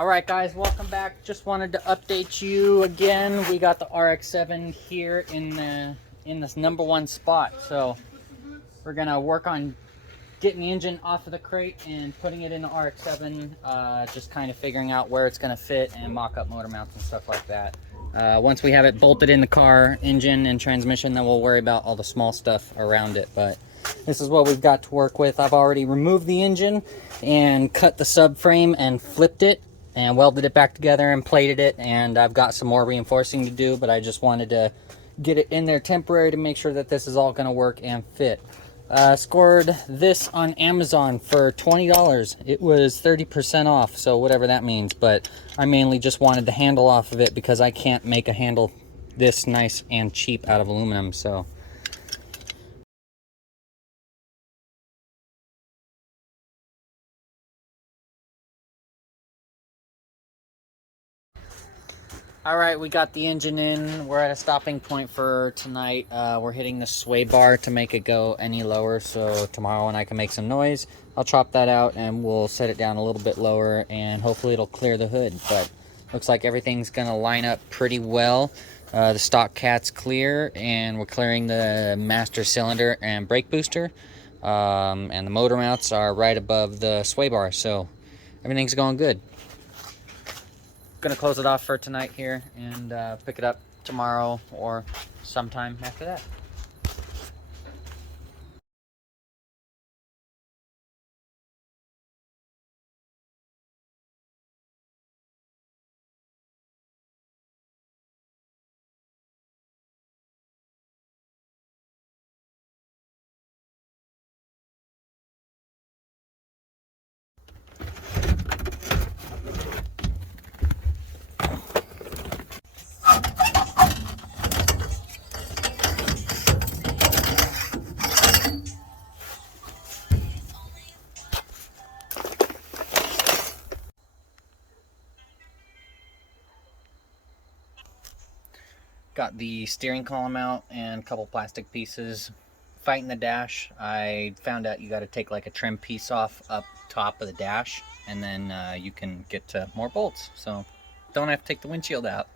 Alright guys, welcome back. Just wanted to update you again. We got the RX7 here in this #1 spot. So we're gonna work on getting the engine off of the crate and putting it in the RX7, just kind of figuring out where it's gonna fit and mock up motor mounts and stuff like that. Once we have it bolted in the car, engine and transmission, then we'll worry about all the small stuff around it. But this is what we've got to work with. I've already removed the engine and cut the subframe and flipped it and welded it back together and plated it, and I've got some more reinforcing to do, but I just wanted to get it in there temporary to make sure that this is all going to work and fit. Scored this on Amazon for $20. It was 30% off, so whatever that means, but I mainly just wanted the handle off of it because I can't make a handle this nice and cheap out of aluminum. So alright, we got the engine in. We're at a stopping point for tonight. We're hitting the sway bar to make it go any lower, so tomorrow when I can make some noise, I'll chop that out and we'll set it down a little bit lower and hopefully it'll clear the hood. But looks like everything's gonna line up pretty well. The stock cat's clear and we're clearing the master cylinder and brake booster. And the motor mounts are right above the sway bar, so everything's going good. Gonna close it off for tonight here and pick it up tomorrow or sometime after that. Got the steering column out and a couple plastic pieces. Fighting the dash, I found out you got to take like a trim piece off up top of the dash, and then you can get to more bolts. So don't have to take the windshield out.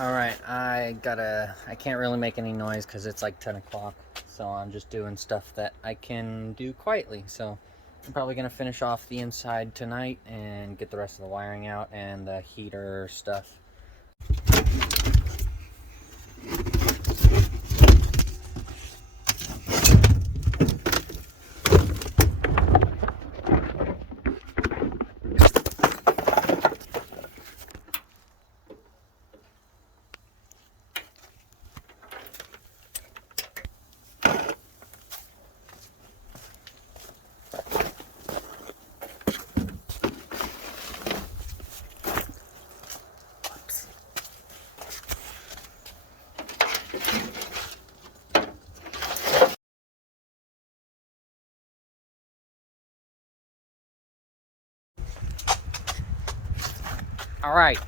Alright, I can't really make any noise because it's like 10 o'clock, so I'm just doing stuff that I can do quietly. So I'm probably going to finish off the inside tonight and get the rest of the wiring out and the heater stuff. Alright,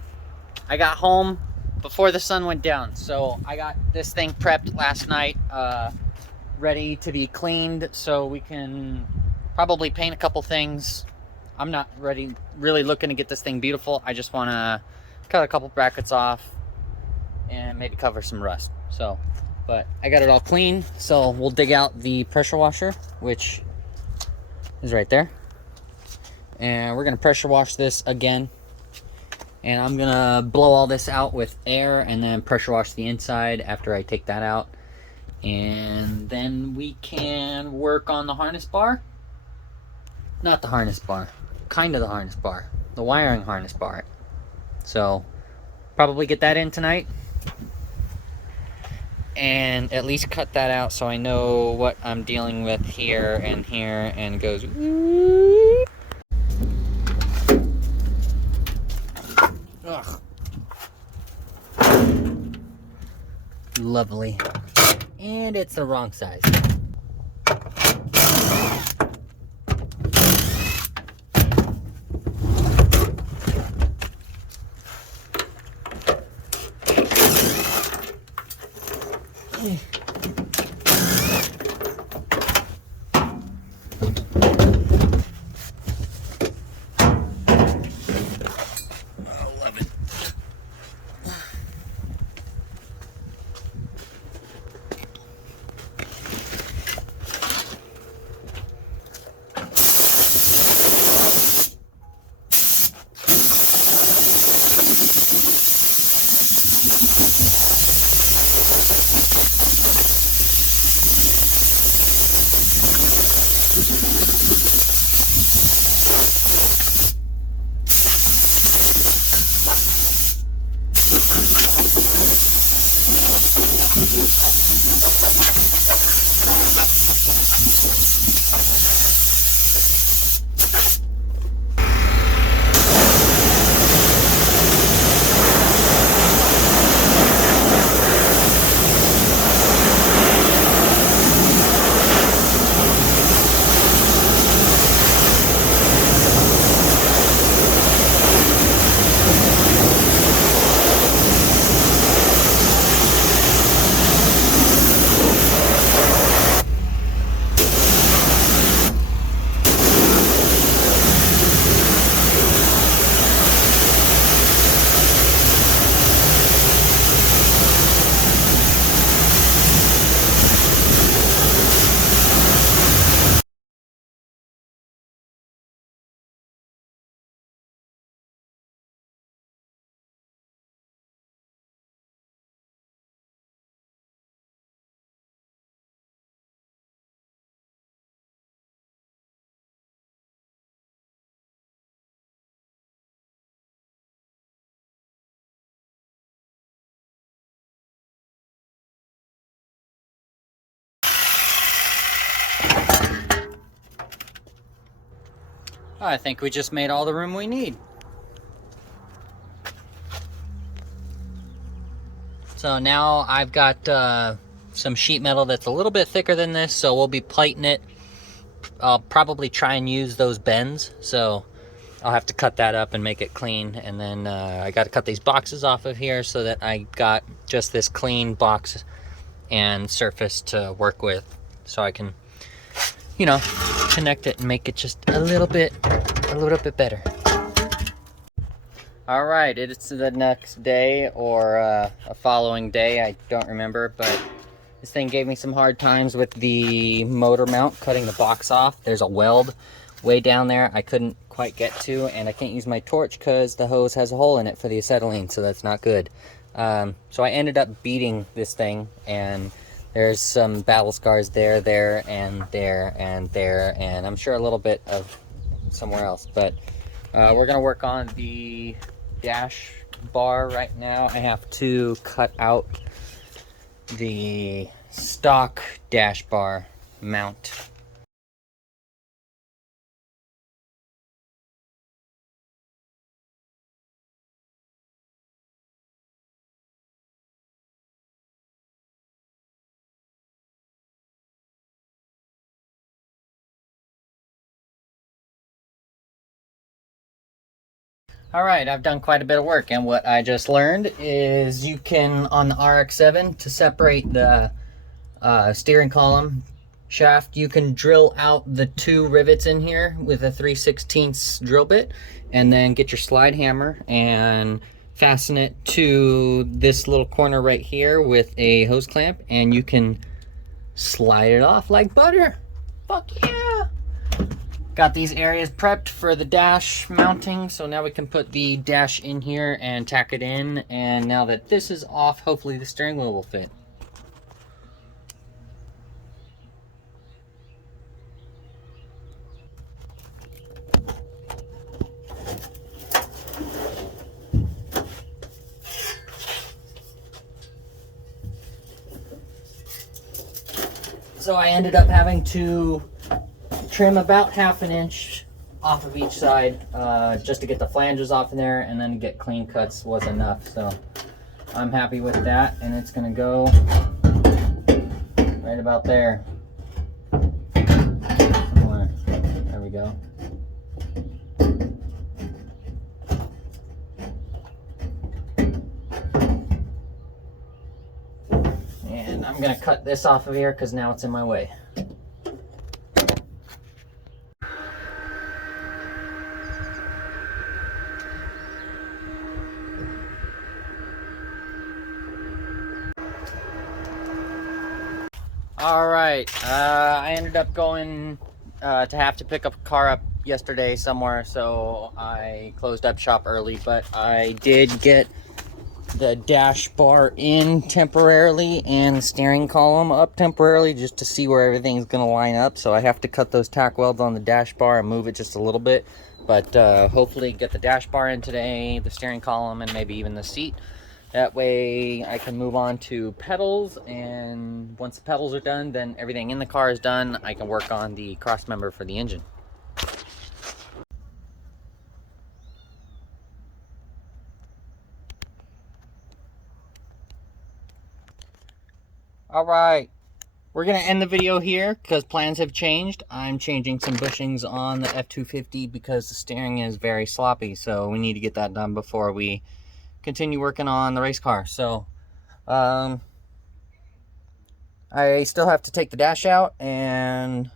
I got home before the sun went down, so I got this thing prepped last night, ready to be cleaned, so we can probably paint a couple things. I'm not really looking to get this thing beautiful. I just want to cut a couple brackets off and maybe cover some rust. So But I got it all clean, so we'll dig out the pressure washer, which is right there. And we're gonna pressure wash this again. And I'm gonna blow all this out with air and then pressure wash the inside after I take that out. And then we can work on the harness bar. Not the harness bar, kind of the harness bar, the wiring harness bar. So probably get that in tonight and at least cut that out so I know what I'm dealing with here and here, and it goes ugh. Lovely. And it's the wrong size. I think we just made all the room we need. So now I've got some sheet metal that's a little bit thicker than this, so we'll be plating it. I'll probably try and use those bends, so I'll have to cut that up and make it clean. And then I got to cut these boxes off of here so that I got just this clean box and surface to work with, so I can, you know, connect it and make it just a little bit better. All right, it's the next day or a following day, I don't remember, but this thing gave me some hard times with the motor mount, cutting the box off. There's a weld way down there I couldn't quite get to, and I can't use my torch because the hose has a hole in it for the acetylene, so that's not good. So I ended up beating this thing, and there's some battle scars there, and there, and I'm sure a little bit of somewhere else. But we're gonna work on the dash bar right now. I have to cut out the stock dash bar mount. All right, I've done quite a bit of work, and what I just learned is you can, on the RX7, to separate the steering column shaft, you can drill out the 2 rivets in here with a 3/16 drill bit, and then get your slide hammer and fasten it to this little corner right here with a hose clamp, and you can slide it off like butter. Fuck yeah! Got these areas prepped for the dash mounting, so now we can put the dash in here and tack it in, and now that this is off, hopefully the steering wheel will fit. So I ended up having to trim about 1/2 inch off of each side just to get the flanges off of there, and then get clean cuts was enough. So I'm happy with that, and it's gonna go right about there. There we go. And I'm gonna cut this off of here because now it's in my way. All right, I ended up going to have to pick up a car up yesterday somewhere, so I closed up shop early, but I did get the dash bar in temporarily and the steering column up temporarily just to see where everything's going to line up. So I have to cut those tack welds on the dash bar and move it just a little bit, but hopefully get the dash bar in today, the steering column, and maybe even the seat. That way I can move on to pedals, and once the pedals are done, then everything in the car is done. I can work on the cross member for the engine. All right, we're gonna end the video here because plans have changed. I'm changing some bushings on the F250 because the steering is very sloppy, so we need to get that done before we continue working on the race car. So I still have to take the dash out, and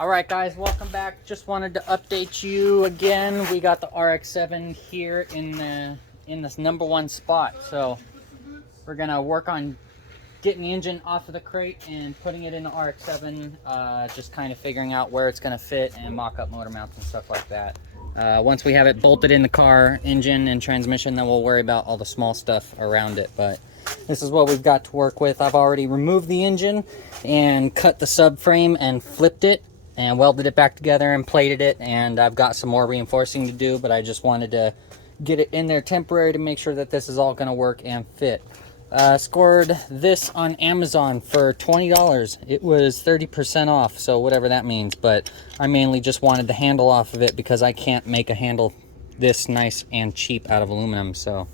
all right, guys, welcome back. Just wanted to update you again. We got the RX7 here in this #1 spot. So we're gonna work on getting the engine off of the crate and putting it in the RX7. Just kind of figuring out where it's gonna fit and mock up motor mounts and stuff like that. Once we have it bolted in the car, engine and transmission, then we'll worry about all the small stuff around it. But this is what we've got to work with. I've already removed the engine and cut the subframe and flipped it and welded it back together and plated it, and I've got some more reinforcing to do, but I just wanted to get it in there temporary to make sure that this is all going to work and fit. Scored this on Amazon for $20. It was 30% off, so whatever that means, but I mainly just wanted the handle off of it because I can't make a handle this nice and cheap out of aluminum. So